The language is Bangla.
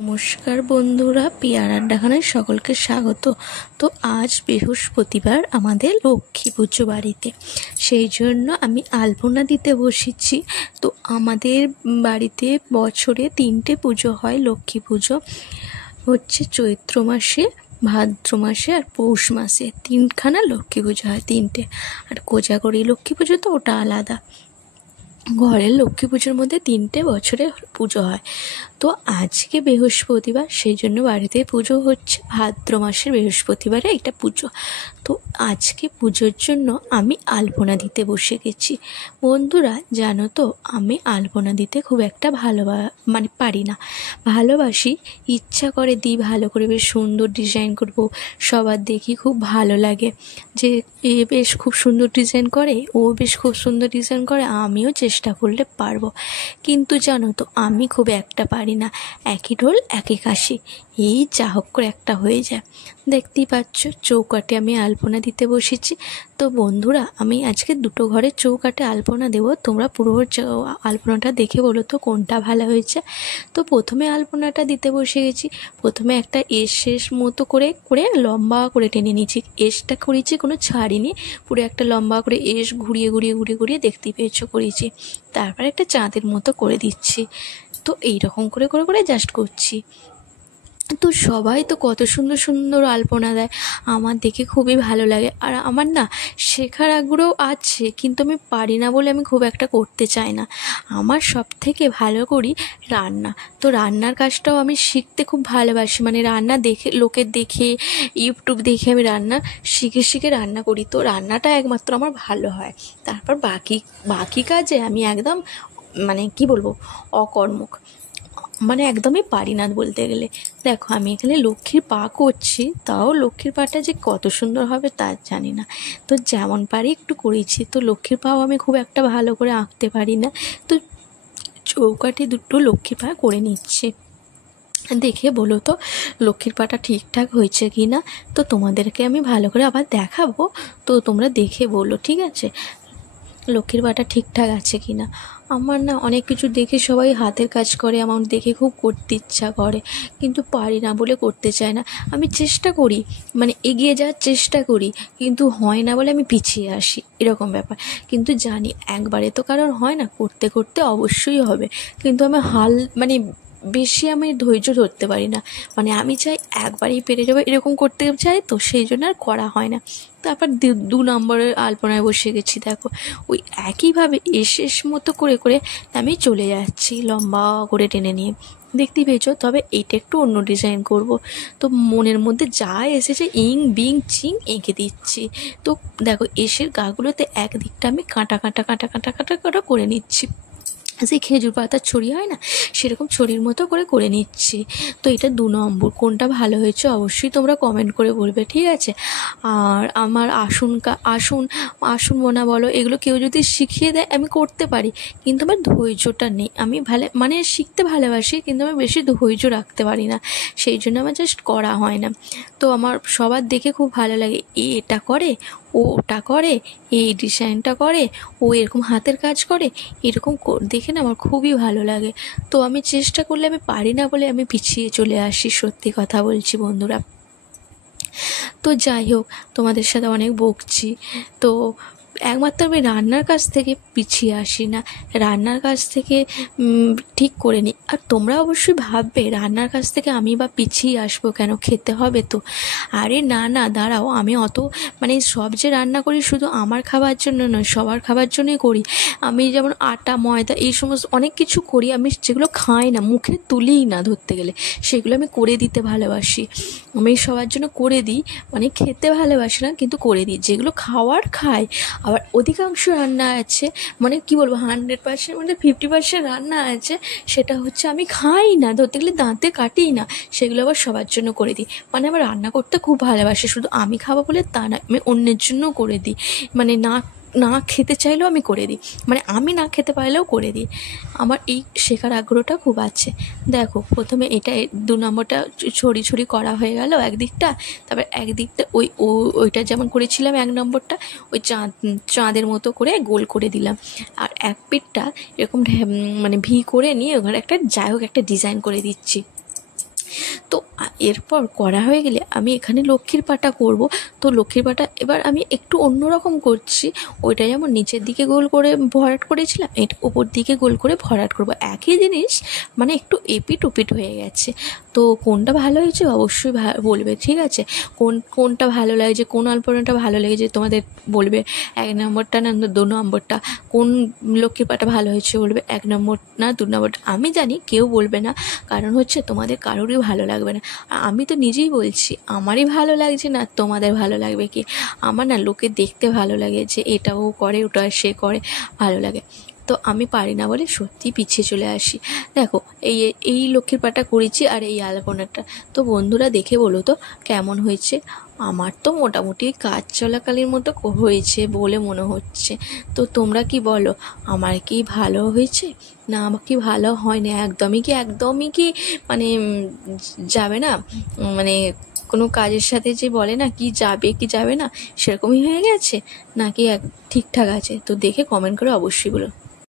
নমস্কার বন্ধুরা, পিয়ার আড্ডাখানায় সকলকে স্বাগত। তো আজ বৃহস্পতিবার, আমাদের লক্ষ্মী পুজো বাড়িতে, সেই জন্য আমি আলপনা দিতে বসেছি। তো আমাদের বাড়িতে বছরে 3টে পুজো হয়। লক্ষ্মী পুজো হচ্ছে চৈত্র মাসে, ভাদ্র মাসে আর পৌষ মাসে। 3খানা লক্ষ্মী পুজো হয়, 3টে। আর কোজাগরী লক্ষ্মী পুজো তো ওটা আলাদা। ঘরের লক্ষ্মী পুজোর মধ্যে 3টে বছরে পুজো হয়। তো আজকে বৃহস্পতিবার, সেই জন্য বাড়িতে পুজো হচ্ছে। ভাদ্র মাসের বৃহস্পতিবারে এটা পুজো। তো আজকে পুজোর জন্য আমি আলপনা দিতে বসে গেছি। বন্ধুরা জানো তো, আমি আলপনা দিতে খুব একটা পারি না। ভালোবাসি, ইচ্ছা করে দিই, ভালো করে বেশ সুন্দর ডিজাইন করব। সবার দেখি খুব ভালো লাগে যে এ বেশ খুব সুন্দর ডিজাইন করে, ও বেশ খুব সুন্দর ডিজাইন করে, আমিও চেষ্টা করলে পারবো। কিন্তু জানো তো, আমি খুব একটা পারি না। একই ঢোল একই কাশি, এই যা হোক করে একটা হয়ে যায়। দেখতেই পাচ্ছ, চৌকাঠে আমি আলপনা দিতে বসেছি। তো বন্ধুরা, আমি আজকে 2টো ঘরের চৌকাঠে আলপনা দেবো। তোমরা পুরো আলপনাটা দেখে বলো তো কোনটা ভালো হয়েছে। তো প্রথমে আলপনাটা দিতে বসে গেছি। প্রথমে একটা এস শেষ মতো করে করে লম্বা করে টেনে নিয়েছি। এসটা করেছি, কোনো ছাড়িনি, পুরো একটা লম্বা করে এস ঘুরিয়ে ঘুরিয়ে ঘুরিয়ে ঘুরিয়ে দেখতেই পেয়েছো করেছি। তারপর একটা চাঁদের মতো করে দিচ্ছি। তো এইরকম করে করে করে জাস্ট করছি। তো সবাই তো কত সুন্দর সুন্দর আলপনা দেয়, আমার দেখে খুবই ভালো লাগে। আর আমার না শেখার আগ্রহ আছে, কিন্তু আমি পারি না বলে আমি খুব একটা করতে চাই না। আমার সব থেকে ভালো করি রান্না। তো রান্নার কাজটাও আমি শিখতে খুব ভালোবাসি। মানে রান্না দেখে, লোকের দেখে, ইউটিউব দেখে আমি রান্না শিখে শিখে রান্না করি। তো রান্নাটা একমাত্র আমার ভালো হয়। তারপর বাকি বাকি কাজে আমি একদম কি বলবো, অকর্মক। একদমই পারি না বলতে গেলে। দেখো, আমি এখানে লক্ষ্মীর পা করছি, তাও লক্ষ্মীর পাটা যে কত সুন্দর হবে তা জানি না। তো যেমন পারি একটু করেছি। তো লক্ষ্মীর পাও আমি খুব একটা ভালো করে আঁকতে পারি না। তো চৌকাঠে 2টো লক্ষ্মীর পা করে নিচ্ছি। দেখে বলো তো লক্ষ্মীর পাটা ঠিকঠাক হয়েছে কি না। তো তোমাদেরকে আমি ভালো করে আবার দেখাবো, তো তোমরা দেখে বলো, ঠিক আছে, লক্ষ্মীর পাটা ঠিকঠাক আছে কি না। আমার না অনেক কিছু দেখে সবাই হাতের কাজ করে, আমার দেখে খুব করতে ইচ্ছা করে, কিন্তু পারি না বলে করতে চাই না। আমি চেষ্টা করি, এগিয়ে যাওয়ার চেষ্টা করি, কিন্তু হয় না বলে আমি পিছিয়ে আসি, এরকম ব্যাপার। কিন্তু জানি একবারে তো কারোর হয় না, করতে করতে অবশ্যই হবে। কিন্তু আমি বেশি আমি ধৈর্য ধরতে পারি না। আমি চাই একবারেই পেরে যাবো, এরকম করতে চাই, তো সেই জন্য আর করা হয় না। তারপর 2 নম্বরের আলপনায় বসে গেছি। দেখো, ওই একইভাবে শেষ মতো করে করে আমি চলে যাচ্ছি লম্বা করে টেনে নিয়ে, দেখতেই পেয়েছো। তবে এইটা একটু অন্য ডিজাইন করব। তো মনের মধ্যে যা এসেছে ইং বিং চিং এঁকে দিচ্ছি। তো দেখো, এসের গাগুলোতে একদিকটা আমি কাঁটা কাঁটা কাঁটা কাঁটা কাঁটা কাঁটা করে নিচ্ছি। সেই খেজুর পাতার ছড়ি হয় না, সেরকম ছড়ির মতো করে করে নিচ্ছি। তো এটা 2 নম্বর। কোনটা ভালো হয়েছে অবশ্যই তোমরা কমেন্ট করে বলবে, ঠিক আছে। আর আমার আসুন আসুন মোনা বলো, এগুলো কেউ যদি শিখিয়ে দেয় আমি করতে পারি, কিন্তু আমার ধৈর্যটা নেই। আমি শিখতে ভালোবাসি, কিন্তু আমি বেশি ধৈর্য রাখতে পারি না, সেই জন্য আমার জাস্ট করা হয় না। তো আমার সবার দেখে খুব ভালো লাগে, এটা করে, ও ওটা করে, এই ডিজাইনটা করে, ও এরকম হাতের কাজ করে, এরকম দেখে না আমার খুবই ভালো লাগে। তো আমি চেষ্টা করলে আমি পারি না বলে আমি পিছিয়ে চলে আসি, সত্যি কথা বলছি বন্ধুরা। তো যাই হোক, তোমাদের সাথে অনেক বকছি। তো একমাত্র আমি রান্নার কাছ থেকে পিছিয়ে আসি না, রান্নার কাছ থেকে ঠিক করে নিই। আর তোমরা অবশ্যই ভাববে রান্নার কাছ থেকে আমি বা পিছিয়ে আসবো কেন, খেতে হবে তো। আরে না না, দাঁড়াও, আমি সব যে রান্না করি শুধু আমার খাবার জন্য নয়, সবার খাবার জন্যই করি। আমি যেমন আটা ময়দা এই সমস্ত অনেক কিছু করি, আমি যেগুলো খাই না, মুখে তুলিই না ধরতে গেলে, সেগুলো আমি করে দিতে ভালোবাসি। আমি সবার জন্য করে দিই, খেতে ভালোবাসি না, কিন্তু করে দিই। যেগুলো খাওয়ার খাই। আবার অধিকাংশ রান্না আছে, কি বলবো, 100% মধ্যে 50% রান্না আছে, সেটা হচ্ছে আমি খাই না, ধরতে গেলে দাঁতে কাটি না, সেগুলো আবার সবার জন্য করে দিই। আমার রান্না করতে খুব ভালোবাসি, শুধু আমি খাবো বলে তা না, আমি অন্যের জন্য করে দিই। না না খেতে চাইলেও আমি করে দিই, আমি না খেতে পারলেও করে দিই। আমার এই শেখার আগ্রহটা খুব আছে। দেখো, প্রথমে এটা 2 নম্বরটা ছড়ি ছড়ি করা হয়ে গেল একদিকটা। তারপর একদিকটা ওইটা যেমন করেছিলাম 1 নম্বরটা, ওই চাঁদের মতো করে গোল করে দিলাম। আর এক পিঠটা এরকম ভি করে নিয়ে ওখানে একটা যাই হোক একটা ডিজাইন করে দিচ্ছি। তো এরপর করা হয়ে গেলে আমি এখানে লক্ষ্মীর পাটা করব। তো লক্ষ্মীর পাটা এবার আমি একটু অন্যরকম করছি। ওইটা যেমন নিচের দিকে গোল করে ভরাট করেছিলাম, এটা উপর দিকে গোল করে ভরাট করব। একই জিনিস মানে একটু এপিট ওপিট হয়ে গেছে। তো কোনটা ভালো হয়েছে অবশ্যই বলবে, ঠিক আছে? কোনটা ভালো লাগছে, কোন আলপনাটা ভালো লেগেছে তোমাদের বলবে। 1 নম্বরটা না 2 নম্বরটা, কোন লক্ষ্মীর পাটা ভালো হয়েছে বলবে 1 নম্বর না 2 নম্বরটা। আমি জানি কেউ বলবে না, কারণ হচ্ছে তোমাদের কারোরই ভালো লাগবে না। আর আমি তো নিজেই বলছি আমারই ভালো লাগছে না, তোমাদের ভালো লাগবে কি? আমার না লোকে দেখতে ভালো লাগে যে এটা ও করে ওটা সে করে, ভালো লাগে। তো আমি পারি না বলে সত্যি পিছিয়ে চলে আসি। দেখো এই এই লক্ষ্মীর পাটা করেছি আর এই আলপনাটা। তো বন্ধুরা দেখে বলো তো কেমন হয়েছে? আমার তো মোটামুটি কাজ চলাকালীর মতো হয়েছে বলে মনে হচ্ছে। তো তোমরা কি বলো, আমার কি ভালো হয়েছে না আমার কি ভালো হয়নি? একদমই কি মানে যাবে না, মানে কোনো কাজের সাথে যে বলে না কি যাবে কি যাবে না, সেরকমই হয়ে গেছে নাকি ঠিকঠাক আছে? তো দেখে কমেন্ট করে অবশ্যই বলো।